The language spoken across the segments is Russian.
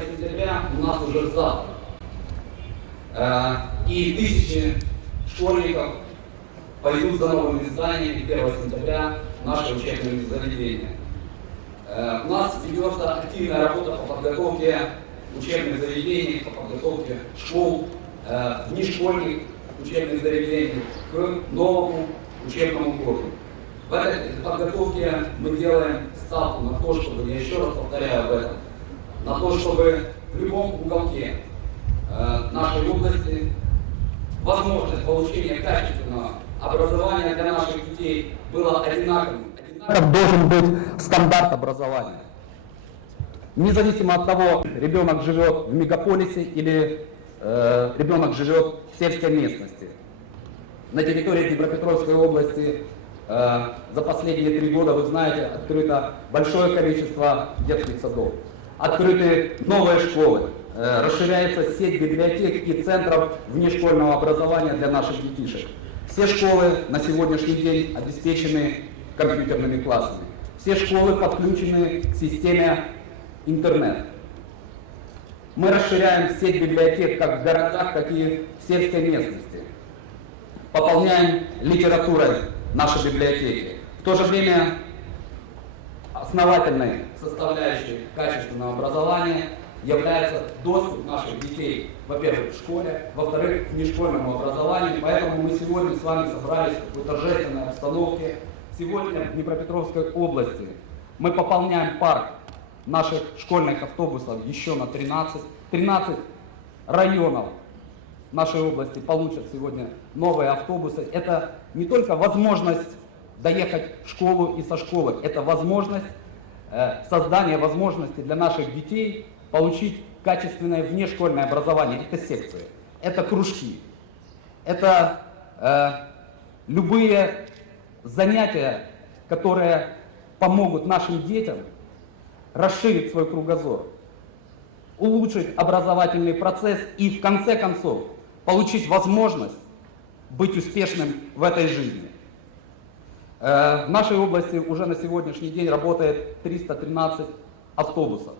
сентября у нас уже завтра. И тысячи школьников пойдут за новыми зданиями 1 сентября нашего учебного заведения. У нас ведется активная работа по подготовке учебных заведений, по подготовке школ, э, внешкольных учебных заведений к новому учебному году. В этой подготовке мы делаем ставку на то, чтобы, я еще раз повторяю об этом, на то, чтобы в любом уголке э, нашей области возможность получения качественного образования для наших детей была одинаковым. Одинаков должен быть стандарт образования. Независимо от того, ребенок живет в мегаполисе или э, ребенок живет в сельской местности. На территории Днепропетровской области э, за последние три года, вы знаете, открыто большое количество детских садов. Открыты новые школы, э, расширяется сеть библиотек и центров внешкольного образования для наших детишек. Все школы на сегодняшний день обеспечены компьютерными классами. Все школы подключены к системе интернет. Мы расширяем сеть библиотек как в городах, так и в сельской местности. Пополняем литературой наши библиотеки. В то же время основательной составляющей качественного образования является доступ наших детей, во-первых, в школе, во-вторых, к внешкольному образованию. Поэтому мы сегодня с вами собрались в торжественной обстановке. Сегодня в Днепропетровской области мы пополняем парк наших школьных автобусов еще на 13. 13 районов нашей области получат сегодня новые автобусы. Это не только возможность доехать в школу и со школы, это возможность э, создания возможности для наших детей получить качественное внешкольное образование. Это секции, это кружки, это э, любые занятия, которые помогут нашим детям расширить свой кругозор, улучшить образовательный процесс и в конце концов получить возможность быть успешным в этой жизни. Э, В нашей области уже на сегодняшний день работает 313 автобусов.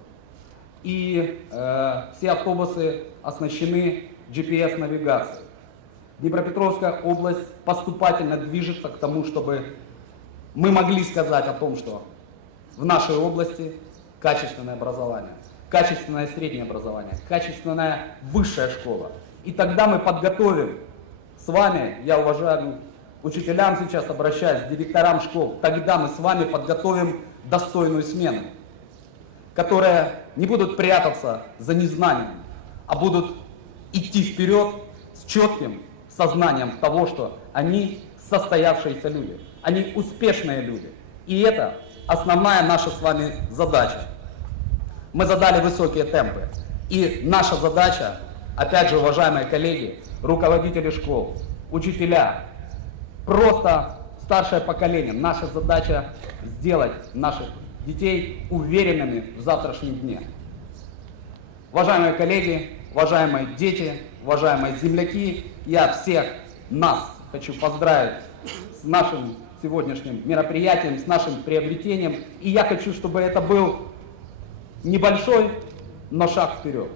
И э, все автобусы оснащены GPS-навигацией. Днепропетровская область поступательно движется к тому, чтобы мы могли сказать о том, что в нашей области качественное образование, качественное среднее образование, качественная высшая школа. И тогда мы подготовим с вами, я уважаю учителям сейчас обращаюсь, директорам школ, тогда мы с вами подготовим достойную смену, которые не будут прятаться за незнанием, а будут идти вперед с четким сознанием того, что они состоявшиеся люди, они успешные люди. И это основная наша с вами задача. Мы задали высокие темпы. И наша задача, опять же, уважаемые коллеги, руководители школ, учителя, просто старшее поколение, наша задача сделать наших детей уверенными в завтрашнем дне. Уважаемые коллеги, уважаемые дети, уважаемые земляки, я всех нас хочу поздравить с нашим сегодняшним мероприятием, с нашим приобретением. И я хочу, чтобы это был небольшой, но шаг вперед.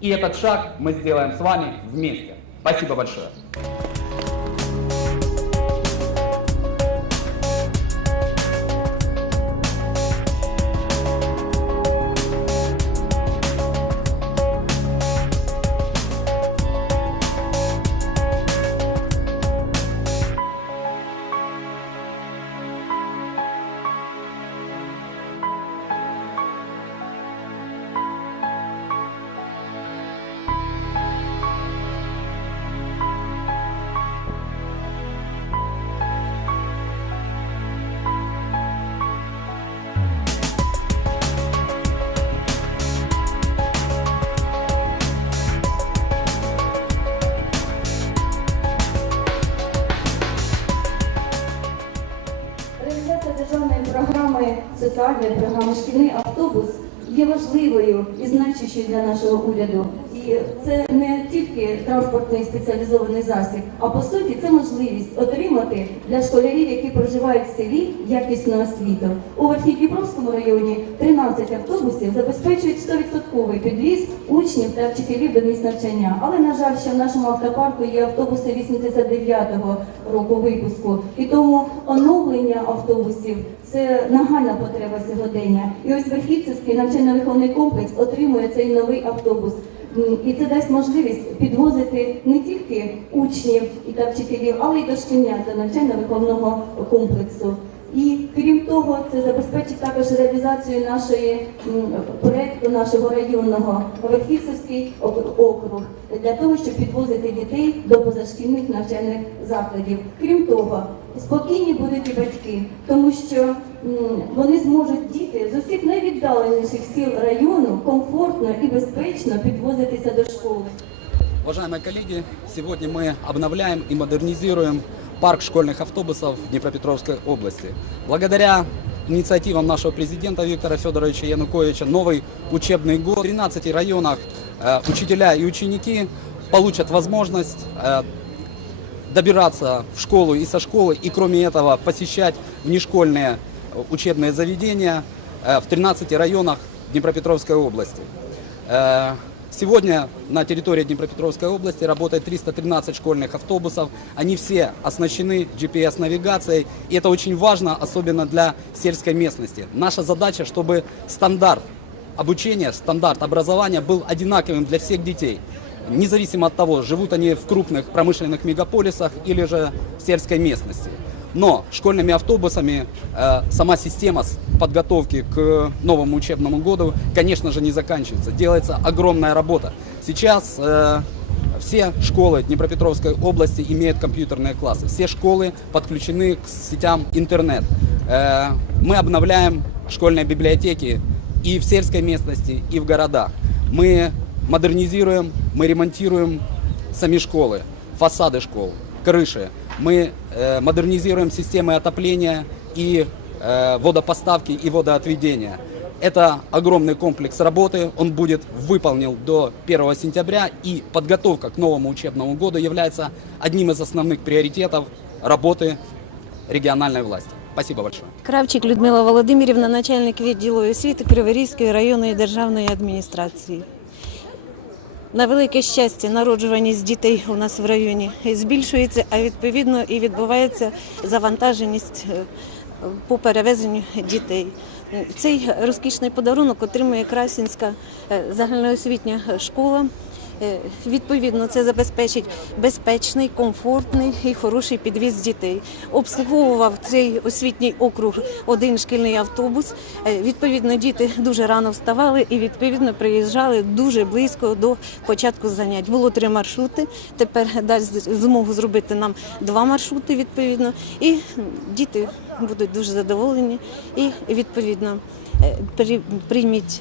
И этот шаг мы сделаем с вами вместе. Спасибо большое. Програми, соціальної програми «Шкільний автобус» є важливою і значущою для нашого уряду. І це не тільки транспортний спеціалізований засіб, а по суті це можливість отримати для школярів, які проживають в селі, якісну освіту. У Верхньодніпровському районі 13 автобусів забезпечують 100% підвіз учнів та вчителів до місць навчання. Але на жаль, ще в нашому автопарку є автобуси 89-го року випуску, і тому оновлення автобусів це нагальна потреба сьогодення. І ось Верхівцевський навчально-виховний комплекс отримує цей новий автобус. І це дасть можливість підвозити не тільки учнів і та вчителів, але й дошкільнят до навчально-виховного комплексу. І крім того, це забезпечить також реалізацію нашої м, проекту нашого районного Верхівцевський ок- округ для того, щоб підвозити дітей до позашкільних навчальних закладів. Крім того, спокійні будуть і батьки, тому що м, вони зможуть діти з усіх найвіддаленіших сіл району комфортно і безпечно підвозитися до школи. Уважаемые коллеги, сегодня мы обновляем и модернизируем парк школьных автобусов в Днепропетровской области. Благодаря инициативам нашего президента Виктора Федоровича Януковича новый учебный год в 13 районах э, учителя и ученики получат возможность э, добираться в школу и со школы, и кроме этого посещать внешкольные э, учебные заведения э, в 13 районах Днепропетровской области. Э, Сегодня на территории Днепропетровской области работает 313 школьных автобусов. Они все оснащены GPS-навигацией. И это очень важно, особенно для сельской местности. Наша задача, чтобы стандарт обучения, стандарт образования был одинаковым для всех детей. Независимо от того, живут они в крупных промышленных мегаполисах или же в сельской местности. Но школьными автобусами э, сама система подготовки к новому учебному году, конечно же, не заканчивается. Делается огромная работа. Сейчас э, все школы Днепропетровской области имеют компьютерные классы. Все школы подключены к сетям интернет. Э, мы обновляем школьные библиотеки и в сельской местности, и в городах. Мы модернизируем, мы ремонтируем сами школы, фасады школ, крыши. Мы э, модернизируем системы отопления и э, водопоставки и водоотведения. Это огромный комплекс работы, он будет выполнен до 1 сентября и подготовка к новому учебному году является одним из основных приоритетов работы региональной власти. Спасибо большое. Кравчик Людмила Володимирівна, начальник відділу освіти Криворізької районної державної адміністрації. На велике щастя, народжуваність дітей у нас в районі збільшується, а відповідно і відбувається завантаженість е, по перевезенню дітей. Цей розкішний подарунок отримує Красінська е, загальноосвітня школа. Е, Відповідно, це забезпечить безпечний, комфортний і хороший підвіз дітей. Обслуговував цей освітній округ один шкільний автобус. Е, Відповідно, діти дуже рано вставали і відповідно приїжджали дуже близько до початку занять. Було три маршрути. Тепер дасть змогу зробити нам два маршрути відповідно, і діти будуть дуже задоволені і відповідно е, прийміть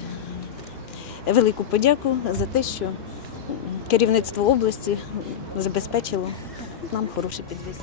велику подяку за те, що керівництво області забезпечило нам хороший підвіз.